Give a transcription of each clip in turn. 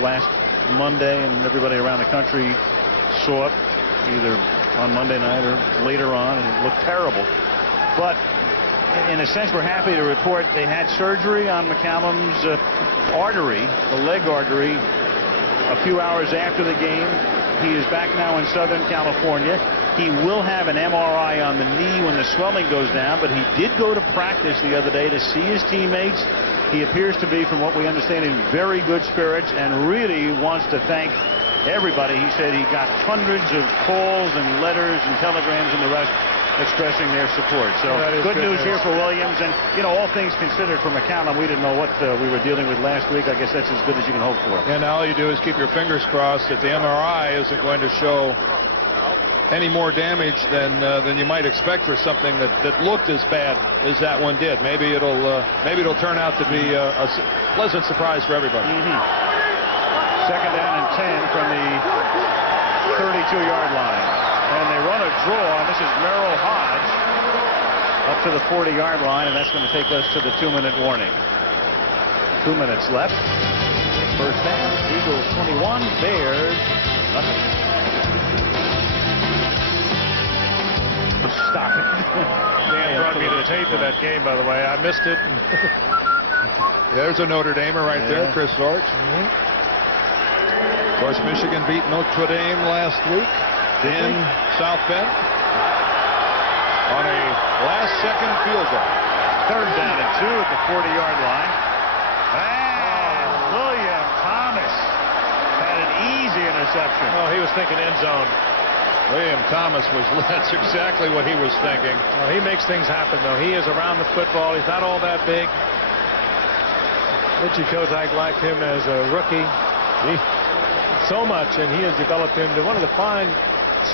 last Monday, and everybody around the country saw it either on Monday night or later on, and it looked terrible. But in a sense, we're happy to report they had surgery on McCallum's artery, the leg artery, a few hours after the game. He is back now in Southern California. He will have an MRI on the knee when the swelling goes down, but he did go to practice the other day to see his teammates. He appears to be, from what we understand, in very good spirits and really wants to thank everybody. He said he got hundreds of calls and letters and telegrams and the rest expressing their support. So good news here for Williams. And, you know, all things considered for McCallum, we didn't know what we were dealing with last week. I guess that's as good as you can hope for. And all you do is keep your fingers crossed that the MRI isn't going to show any more damage than you might expect for something that looked as bad as that one did. Maybe it'll turn out to be a pleasant surprise for everybody. Second down and 10 from the 32-yard line. And they run a draw, and this is Merrill Hodge up to the 40-yard line, and that's going to take us to the 2-minute warning. 2 minutes left. First half, Eagles 21, Bears nothing. Stop it. Dan brought me the tape of that game, by the way. I missed it. There's a Notre Damer right there, Chris Lorch. Of course, Michigan beat Notre Dame last week in South Bend on a last-second field goal. Third down and 2 at the 40-yard line. And William Thomas had an easy interception. Oh, he was thinking end zone. William Thomas that's exactly what he was thinking. Well, he makes things happen, though. He is around the football. He's not all that big. Richie Kotak liked him as a rookie so much, and he has developed him to one of the fine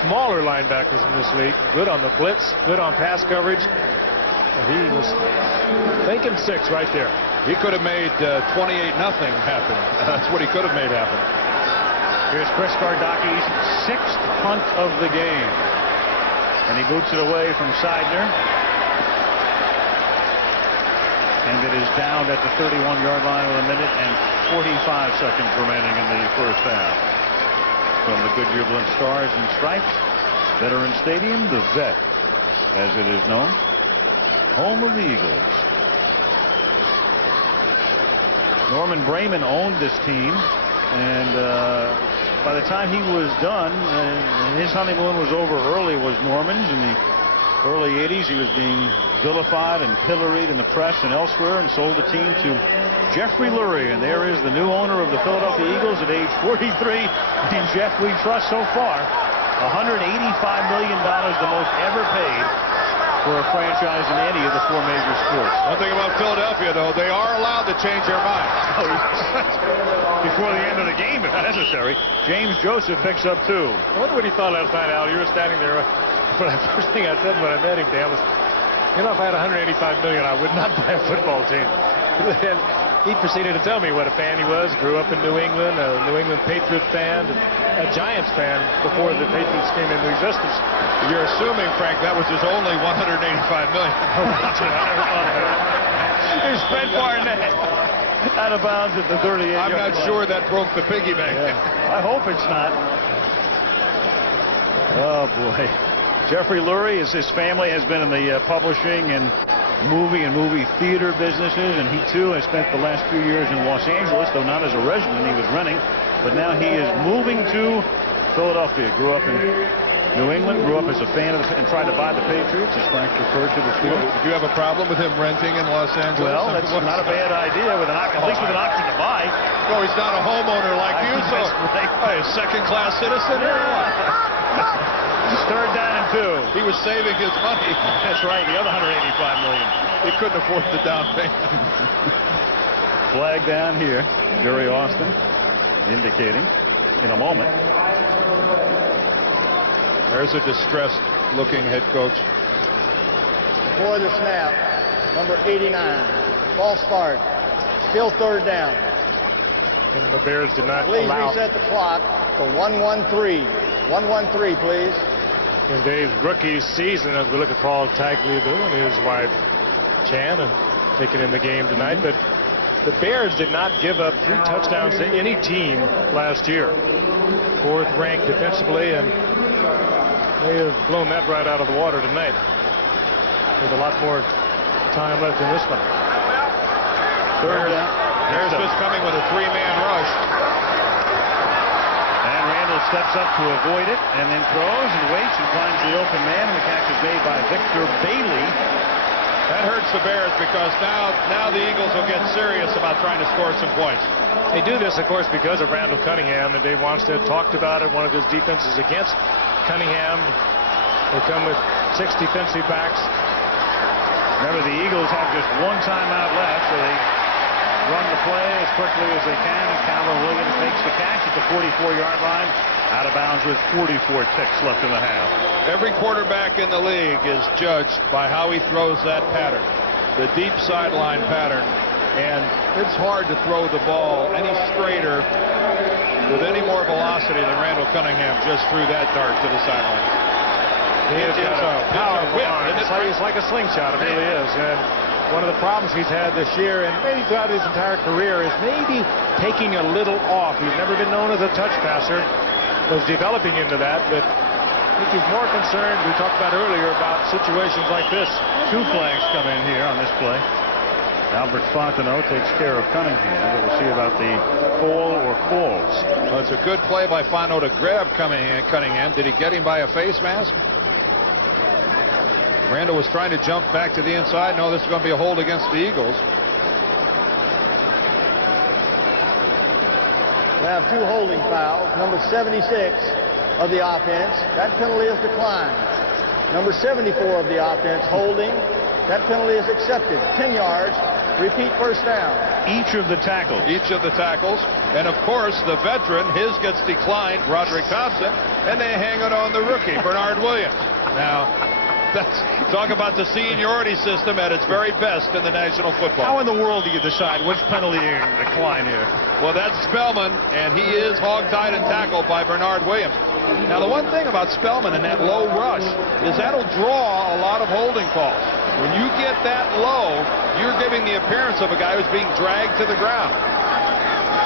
smaller linebackers in this league. Good on the blitz, good on pass coverage. And he was thinking 6 right there. He could have made 28-0 happen. That's what he could have made happen. Here's Chris Gardaki's 6th punt of the game. And he boots it away from Seidner. And it is down at the 31-yard line with 1 minute and 45 seconds remaining in the first half. From the Goodyear Blimp Stars and Stripes Veteran Stadium, the Vet, as it is known, home of the Eagles. Norman Brayman owned this team, and by the time he was done, his honeymoon was over early, was Norman's. In the early 80s, he was being vilified and pilloried in the press and elsewhere, and sold the team to Jeffrey Lurie. And there is the new owner of the Philadelphia Eagles at age 43. And Jeff, we trust so far, $185 million, the most ever paid for a franchise in any of the 4 major sports. One thing about Philadelphia, though, they are allowed to change their minds. Before the end of the game, if necessary. James Joseph picks up 2. I wonder what he thought last night, Al. You were standing there. But the first thing I said when I met him, Dan, was, you know, if I had $185 million, I would not buy a football team. And he proceeded to tell me what a fan he was. Grew up in New England, a New England Patriot fan, a Giants fan before the Patriots came into existence. You're assuming, Frank, that was his only $185 million. Here's Fred Barnett out of bounds at the 38. I'm not sure that broke the piggy bank. Yeah. I hope it's not. Oh, boy. Jeffrey Lurie, his family has been in the publishing and movie theater businesses, and he too has spent the last few years in Los Angeles, though not as a resident. He was renting, but now he is moving to Philadelphia. Grew up in New England, grew up as a fan of and tried to buy the Patriots, as Frank referred to before. Do you have a problem with him renting in Los Angeles? Well, that's not a bad idea, with at least with an option to buy. No, he's not a homeowner like you, so a second-class citizen. Third down and 2. He was saving his money. That's right, the other $185 million. He couldn't afford the down payment. Flag down here. Jerry Austin indicating in a moment. There's a distressed-looking head coach. Before the snap, number 89, false start, still third down. And the Bears did not Please allow. reset the clock to 1-1-3. 1-1-3, please. In Dave's rookie season, as we look at Paul Tagliabue and his wife Chan, and taking in the game tonight, but The Bears did not give up 3 touchdowns to any team last year. 4th ranked defensively, and they have blown that right out of the water tonight. With a lot more time left in this one. Bears just coming with a 3-man rush. And Randall steps up to avoid it, and then throws and waits and finds the open man, and the catch is made by Victor Bailey. That hurts the Bears because now the Eagles will get serious about trying to score some points. They do this, of course, because of Randall Cunningham, and Dave Wanstead talked about it. One of his defenses against Cunningham. They come with 6 defensive backs. Remember, the Eagles have just 1 timeout left, so they run the play as quickly as they can, and Calvin Williams makes the catch at the 44-yard line, out of bounds with 44 ticks left in the half. Every quarterback in the league is judged by how he throws that pattern, the deep sideline pattern, and it's hard to throw the ball any straighter with any more velocity than Randall Cunningham just threw that dart to the sideline. He has got a powerful arm. It's like a slingshot. It really is. And one of the problems he's had this year, and maybe throughout his entire career, is maybe taking a little off. He's never been known as a touch passer. Was developing into that, but I think he's more concerned, we talked about earlier, about situations like this. 2 flags come in here on this play. Albert Fontenot takes care of Cunningham, but we'll see about the call or calls. Well, it's a good play by Fontenot to grab Cunningham. Did he get him by a face mask? Randall was trying to jump back to the inside. No, this is going to be a hold against the Eagles. We have 2 holding fouls. Number 76 of the offense. That penalty is declined. Number 74 of the offense holding. That penalty is accepted. 10 yards. Repeat, first down. Each of the tackles. And, of course, the veteran, his gets declined, Roderick Thompson, and they hang it on the rookie, Bernard Williams. Now, talk about the seniority system at its very best in the National Football. How in the world do you decide which penalty to decline here? Well, that's Spellman, and he is hog-tied and tackled by Bernard Williams. Now, the one thing about Spellman and that low rush is that'll draw a lot of holding calls. When you get that low, you're giving the appearance of a guy who's being dragged to the ground.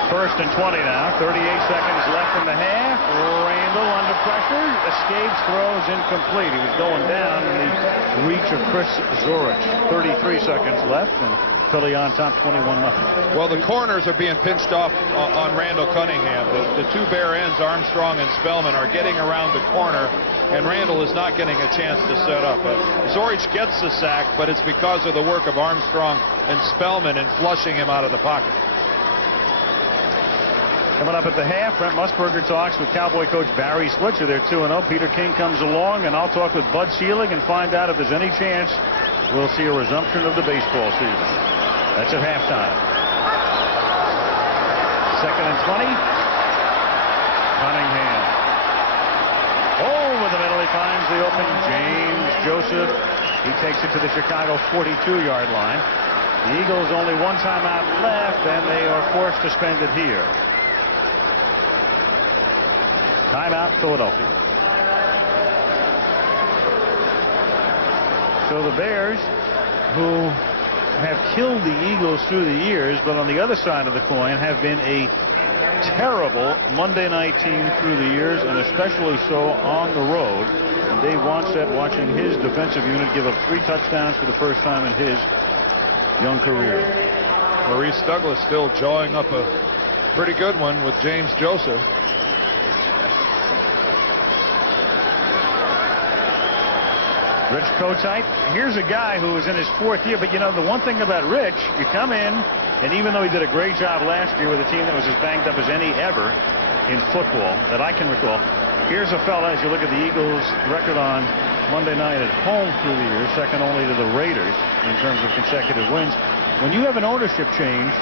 1st and 20 now. 38 seconds left in the half. Randall under pressure. Escapes, throws, incomplete. He was going down in the reach of Chris Zorich. 33 seconds left, and Philly on top 21-0. Well, the corners are being pinched off on Randall Cunningham. The 2 bare ends, Armstrong and Spellman, are getting around the corner, and Randall is not getting a chance to set up. Zorich gets the sack, but it's because of the work of Armstrong and Spellman in flushing him out of the pocket. Coming up at the half, Brent Musburger talks with Cowboy coach Barry Switzer. They're 2-0. Peter King comes along, and I'll talk with Bud Selig and find out if there's any chance we'll see a resumption of the baseball season. That's at halftime. 2nd and 20. Cunningham. Over the middle, he finds the open James Joseph. He takes it to the Chicago 42-yard line. The Eagles only 1 timeout left, and they are forced to spend it here. Timeout, Philadelphia. So the Bears, who have killed the Eagles through the years, but on the other side of the coin have been a terrible Monday night team through the years, and especially so on the road. And Dave Wanstead watching his defensive unit give up 3 touchdowns for the first time in his young career. Maurice Douglas still jawing up a pretty good one with James Joseph. Rich Kotite, here's a guy who is in his 4th year, but you know, the one thing about Rich, you come in, and even though he did a great job last year with a team that was as banged up as any ever in football that I can recall, here's a fella, as you look at the Eagles' record on Monday night at home through the years, second only to the Raiders in terms of consecutive wins. When you have an ownership change,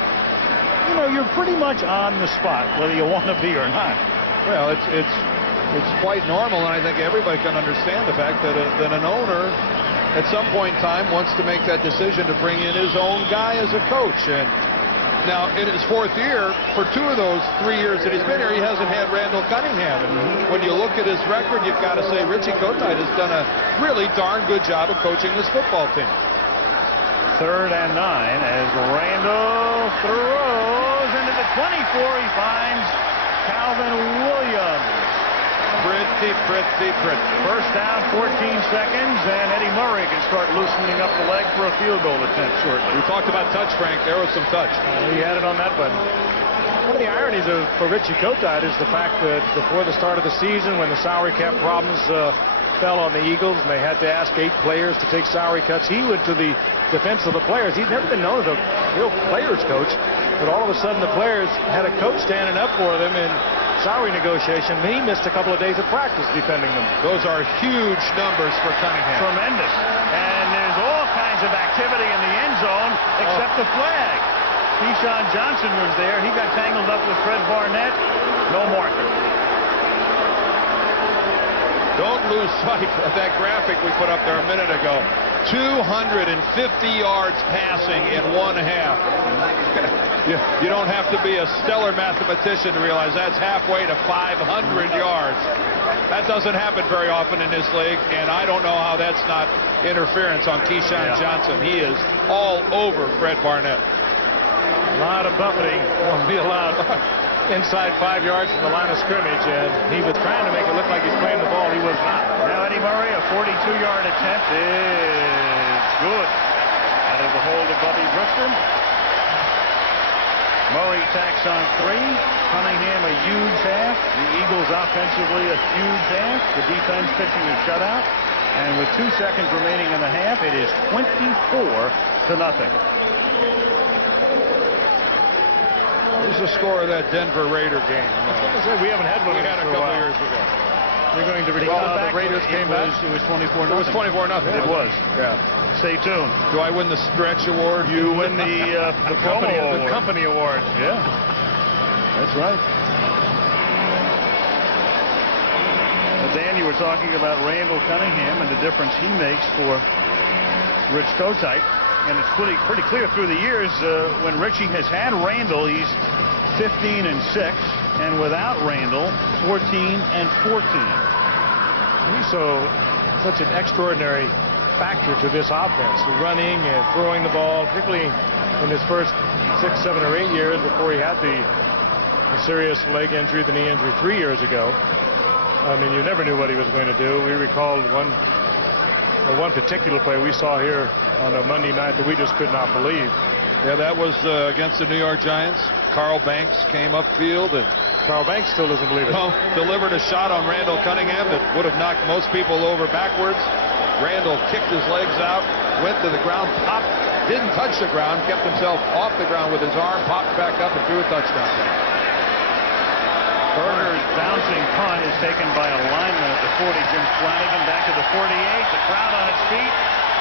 you know, you're pretty much on the spot, whether you want to be or not. Well, it's quite normal, and I think everybody can understand the fact that an owner at some point in time wants to make that decision to bring in his own guy as a coach. And now in his 4th year, for 2 of those 3 years that he's been here, he hasn't had Randall Cunningham. And when you look at his record, you've got to say, Richie Kotite has done a really darn good job of coaching this football team. 3rd and 9 as Randall throws into the 24. He finds Calvin Williams. Pretty. First down, 14 seconds, and Eddie Murray can start loosening up the leg for a field goal attempt shortly. We talked about touch, Frank. There was some touch. He had it on that button. One of the ironies for Richie Kotite is the fact that before the start of the season, when the salary cap problems fell on the Eagles and they had to ask 8 players to take salary cuts, he went to the defense of the players. He's never been known as a real players coach, but all of a sudden the players had a coach standing up for them in salary negotiation. He missed a couple of days of practice defending them. Those are huge numbers for Cunningham. Tremendous. And there's all kinds of activity in the end zone except the flag. Keyshawn Johnson was there. He got tangled up with Fred Barnett. No marker. Don't lose sight of that graphic we put up there a minute ago. 250 yards passing in 1 half. You don't have to be a stellar mathematician to realize that's halfway to 500 yards. That doesn't happen very often in this league, and I don't know how that's not interference on Keyshawn Johnson. He is all over Fred Barnett. A lot of buffeting won't be allowed inside 5 yards from the line of scrimmage, and he was trying to make it look like he's playing the ball. He was not. Now Eddie Murray, a 42-yard attempt is good. Out of the hold of Bubby Brister. Murray tacks on 3. Cunningham a huge half. The Eagles offensively a huge half. The defense pitching a shutout. And with 2 seconds remaining in the half, it is 24-0. What's the score of that Denver Raider game? We haven't had one. We had a couple years ago. You're going to The Raiders came back. It was 24-0. It was 24-0. It was. Yeah. Stay tuned. Do I win the stretch award? You win the company award. Yeah, that's right. Well, Dan, you were talking about Randall Cunningham and the difference he makes for Rich Kotite, and it's pretty clear through the years when Richie has had Randall, he's 15-6, and without Randall, 14-14. He's such an extraordinary factor to this offense, running and throwing the ball, particularly in his first 6, 7, or 8 years before he had the serious leg injury, the knee injury 3 years ago. I mean, you never knew what he was going to do. We recalled one particular play we saw here on a Monday night that we just could not believe. Yeah, that was against the New York Giants. Carl Banks came upfield, and Carl Banks still doesn't believe it. Delivered a shot on Randall Cunningham that would have knocked most people over backwards. Randall kicked his legs out, went to the ground, popped, didn't touch the ground, kept himself off the ground with his arm, popped back up, and threw a touchdown pass. Berger's bouncing punt is taken by a lineman at the 40, Jim Flanagan, back to the 48. The crowd on its feet.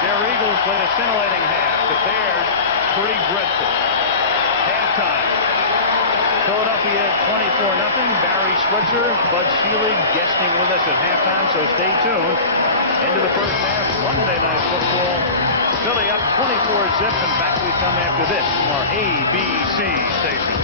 Their Eagles played a scintillating half. The Bears, pretty dreadful. Halftime. Philadelphia 24-0. Barry Switzer, Bud Selig guesting with us at halftime, so stay tuned. Into the first half, Monday Night Football. Philly up 24-0, and back we come after this from our ABC station.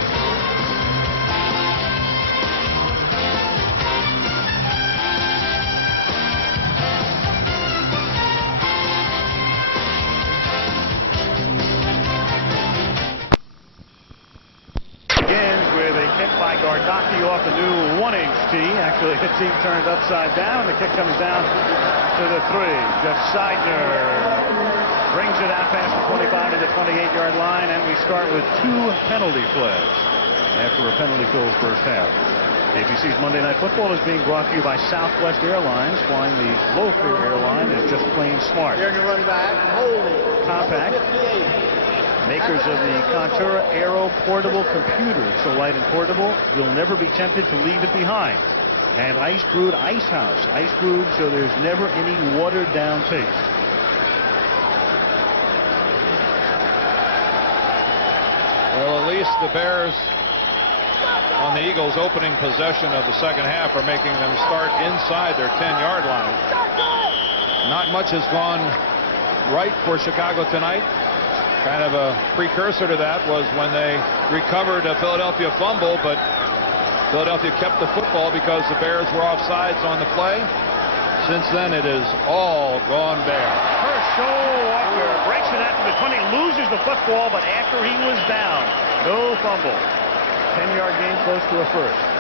By Gardocki off the new 1-inch tee. Actually, the tee turned upside down. The kick comes down to the 3. Jeff Seidner brings it out past the 25 to the 28-yard line, and we start with 2 penalty flags after a penalty-filled first half. ABC's Monday Night Football is being brought to you by Southwest Airlines. Flying the low-fare airline is just plain smart. Here to run back, holding. Compact. 58. Makers of the Contura Aero portable computer. So light and portable, you'll never be tempted to leave it behind. And Ice Brewed Ice House. Ice Brewed so there's never any watered down taste. Well, at least the Bears on the Eagles' opening possession of the second half are making them start inside their 10-yard line. Not much has gone right for Chicago tonight. Kind of a precursor to that was when they recovered a Philadelphia fumble, but Philadelphia kept the football because the Bears were offsides on the play. Since then, it is all gone bad. Walker breaks it after the 20, loses the football, but after he was down, no fumble. 10-yard gain close to a first.